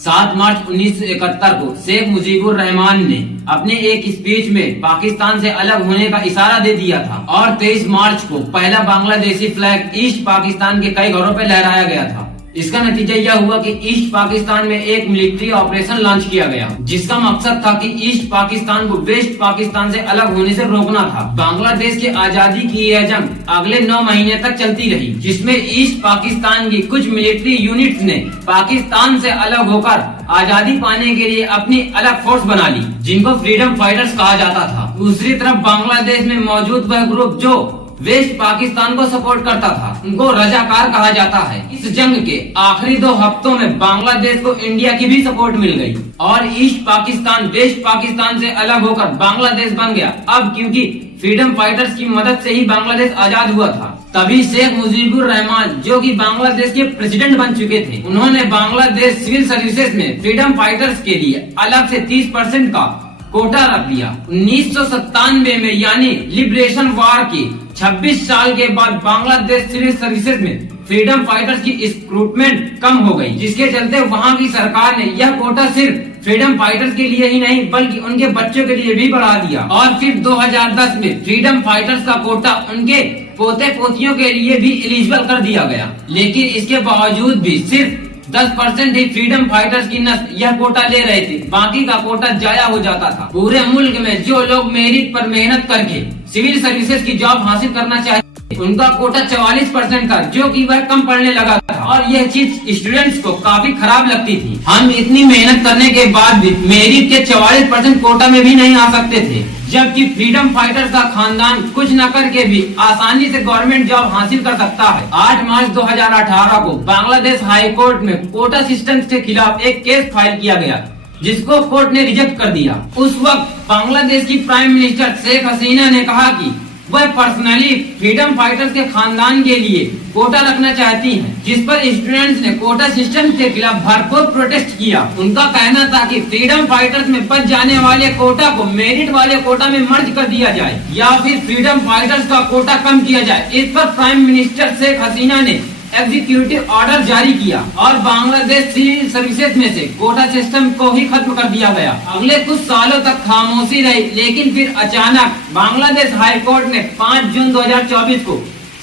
7 मार्च 1971 को शेख मुजीबुर रहमान ने अपने एक स्पीच में पाकिस्तान से अलग होने का इशारा दे दिया था और 23 मार्च को पहला बांग्लादेशी फ्लैग ईस्ट पाकिस्तान के कई घरों पर लहराया गया था। इसका नतीजा यह हुआ कि ईस्ट पाकिस्तान में एक मिलिट्री ऑपरेशन लॉन्च किया गया, जिसका मकसद था कि ईस्ट पाकिस्तान को वेस्ट पाकिस्तान से अलग होने से रोकना था। बांग्लादेश की आजादी की यह जंग अगले 9 महीने तक चलती रही, जिसमें ईस्ट पाकिस्तान की कुछ मिलिट्री यूनिट्स ने पाकिस्तान से अलग होकर आजादी पाने के लिए अपनी अलग फोर्स बना ली, जिनको फ्रीडम फाइटर्स कहा जाता था। दूसरी तरफ बांग्लादेश में मौजूद वह ग्रुप जो वेस्ट पाकिस्तान को सपोर्ट करता था, उनको रजाकार कहा जाता है। इस जंग के आखिरी 2 हफ्तों में बांग्लादेश को इंडिया की भी सपोर्ट मिल गई और ईस्ट पाकिस्तान वेस्ट पाकिस्तान से अलग होकर बांग्लादेश बन गया। अब क्योंकि फ्रीडम फाइटर्स की मदद से ही बांग्लादेश आजाद हुआ था, तभी शेख मुजीबुर रहमान, जो कि बांग्लादेश के प्रेसिडेंट बन चुके थे, उन्होंने बांग्लादेश सिविल सर्विसेज में फ्रीडम फाइटर्स के लिए अलग से 30% का कोटा रख दिया। 1997 में यानी लिबरेशन वार की 26 साल के बाद बांग्लादेश सिविल सर्विसेज में फ्रीडम फाइटर्स की रिक्रूटमेंट कम हो गई, जिसके चलते वहां की सरकार ने यह कोटा सिर्फ फ्रीडम फाइटर्स के लिए ही नहीं बल्कि उनके बच्चों के लिए भी बढ़ा दिया। और फिर 2010 में फ्रीडम फाइटर्स का कोटा उनके पोते पोतियों के लिए भी एलिजिबल कर दिया गया, लेकिन इसके बावजूद भी सिर्फ 10% ही फ्रीडम फाइटर्स की नस्ल यह कोटा ले रहे थे, बाकी का कोटा जाया हो जाता था। पूरे मुल्क में जो लोग मेरिट पर मेहनत करके सिविल सर्विसेज की जॉब हासिल करना चाहते, उनका कोटा 44% था, जो कि वह कम पढ़ने लगा था और यह चीज स्टूडेंट्स को काफी खराब लगती थी। हम इतनी मेहनत करने के बाद भी मेरिट के 44% कोटा में भी नहीं आ सकते थे, जबकि फ्रीडम फाइटर्स का खानदान कुछ न करके भी आसानी से गवर्नमेंट जॉब हासिल कर सकता है। 8 मार्च 2018 को बांग्लादेश हाई कोर्ट में कोटा सिस्टम के खिलाफ एक केस फाइल किया गया, जिसको कोर्ट ने रिजेक्ट कर दिया। उस वक्त बांग्लादेश की प्राइम मिनिस्टर शेख हसीना ने कहा कि वह पर्सनली फ्रीडम फाइटर्स के खानदान के लिए कोटा रखना चाहती हैं, जिस पर स्टूडेंट्स ने कोटा सिस्टम के खिलाफ भरपूर प्रोटेस्ट किया। उनका कहना था कि फ्रीडम फाइटर्स में बच जाने वाले कोटा को मेरिट वाले कोटा में मर्ज कर दिया जाए या फिर फ्रीडम फाइटर्स का कोटा कम किया जाए। इस पर प्राइम मिनिस्टर शेख हसीना ने एग्जीक्यूटिव ऑर्डर जारी किया और बांग्लादेश सिविल सर्विसेज में से कोटा सिस्टम को ही खत्म कर दिया गया। अगले कुछ सालों तक खामोशी रही, लेकिन फिर अचानक बांग्लादेश हाई कोर्ट ने 5 जून 2024 को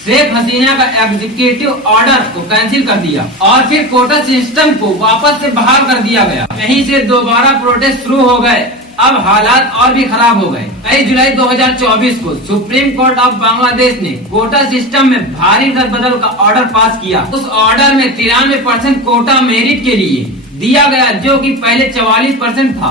शेख हसीना का एग्जीक्यूटिव ऑर्डर को कैंसिल कर दिया और फिर कोटा सिस्टम को वापस से बहाल कर दिया गया। यहीं से दोबारा प्रोटेस्ट शुरू हो गए। अब हालात और भी खराब हो गए। 23 जुलाई 2024 को सुप्रीम कोर्ट ऑफ बांग्लादेश ने कोटा सिस्टम में भारी रद्द-बदल का ऑर्डर पास किया। उस ऑर्डर में 93% कोटा मेरिट के लिए दिया गया, जो कि पहले 44% था,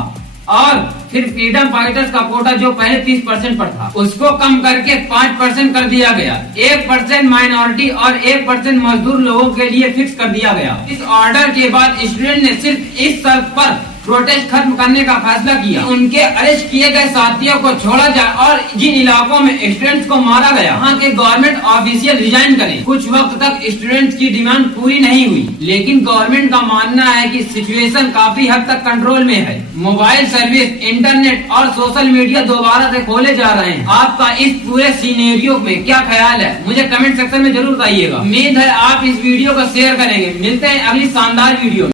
और फिर फ्रीडम फाइटर्स का कोटा जो पहले 30% पर था, उसको कम करके 5% कर दिया गया। 1% माइनॉरिटी और 1% मजदूर लोगों के लिए फिक्स कर दिया गया। इस ऑर्डर के बाद स्टूडेंट ने सिर्फ इस शर्त पर प्रोटेस्ट खत्म करने का फैसला किया, उनके अरेस्ट किए गए साथियों को छोड़ा जाए और जिन इलाकों में स्टूडेंट्स को मारा गया वहाँ के गवर्नमेंट ऑफिशियल रिजाइन करें। कुछ वक्त तक स्टूडेंट्स की डिमांड पूरी नहीं हुई, लेकिन गवर्नमेंट का मानना है कि सिचुएशन काफी हद तक कंट्रोल में है। मोबाइल सर्विस, इंटरनेट और सोशल मीडिया दोबारा से खोले जा रहे हैं। आपका इस पूरे सिनेरियो में क्या ख्याल है, मुझे कमेंट सेक्शन में जरूर बताइएगा। उम्मीद है आप इस वीडियो को शेयर करेंगे। मिलते हैं अगली शानदार वीडियो में।